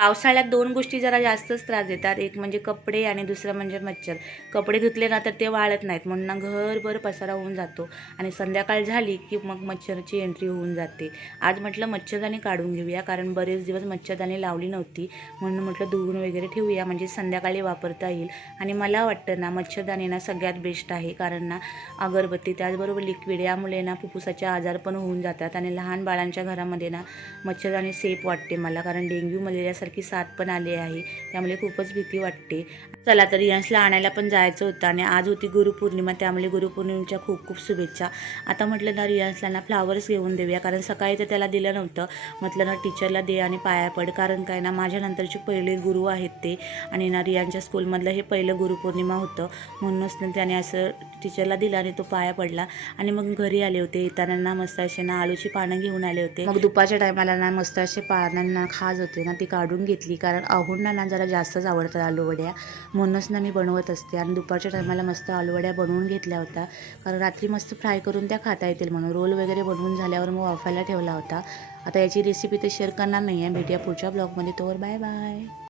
पावसाळ्यात 2 गोष्टी जरा जास्तच त्रास देतात. एक म्हणजे कपडे आणि दुसरं म्हणजे मच्छर. कपडे धुतले ना तर ते वाळत नाहीत म्हणून ना घरभर पसारा होऊन जातो आणि संध्याकाळ झाली की मग मच्छराची एंट्री होऊन जाते. आज म्हटलं मच्छरदाणी काढून घेऊया, कारण बरेच दिवस मच्छरदाणी लावली नव्हती म्हणून म्हटलं धुवून वगैरे ठेवूया, म्हणजे संध्याकाळी वापरता येईल. आणि मला वाटतं ना मच्छरदाणी ना सगळ्यात बेस्ट आहे, कारण ना अगरबत्ती त्याचबरोबर लिक्विड यामुळे ना फुफ्फुसाचे आजार पण होऊन जातात. आणि लहान बाळांच्या घरामध्ये ना मच्छरदाणी सेफ वाटते मला, कारण डेंग्यू मलेरियासारखी साथ पण आली आहे, त्यामुळे खूपच भीती वाटते. चला तर रियांशला आणायला पण जायचं होतं आणि आज होती गुरुपौर्णिमा, त्यामुळे गुरुपौर्णिमेच्या खूप खूप शुभेच्छा. आता म्हटलं ना रियांशला ना फ्लावर्स घेऊन देऊया, कारण सकाळी तर त्याला दिलं नव्हतं. म्हटलं ना टीचरला दे आणि पाया पड, कारण काय ना माझ्यानंतरचे पहिले गुरु आहेत ते, आणि ना रियांच्या स्कूलमधलं हे पहिलं गुरुपौर्णिमा होतं, म्हणूनच ना त्याने असं टीचरला दिला आणि तो पाया पडला. आणि मग घरी आले होते, येताना ना मस्त असे ना आलूची पानं घेऊन आले होते. मग दुपारच्या टायमाला ना मस्त असे पानांना खाज होते ना ती काढून घेतली, कारण अहोंना ना जरा जास्तच आवडतात आलूवड्या, म्हणूनच ना मी बनवत असते. आणि दुपारच्या टायमाला मस्त आलूवड्या बनवून घेतल्या होत्या, कारण रात्री मस्त फ्राय करून त्या खाता येतील म्हणून. रोल वगैरे बनवून झाल्यावर मग वाफायला ठेवला होता. आता याची रेसिपी तर शेअर करणार नाही आहे, भेटूया पुढच्या ब्लॉगमध्ये. तोवर बाय बाय.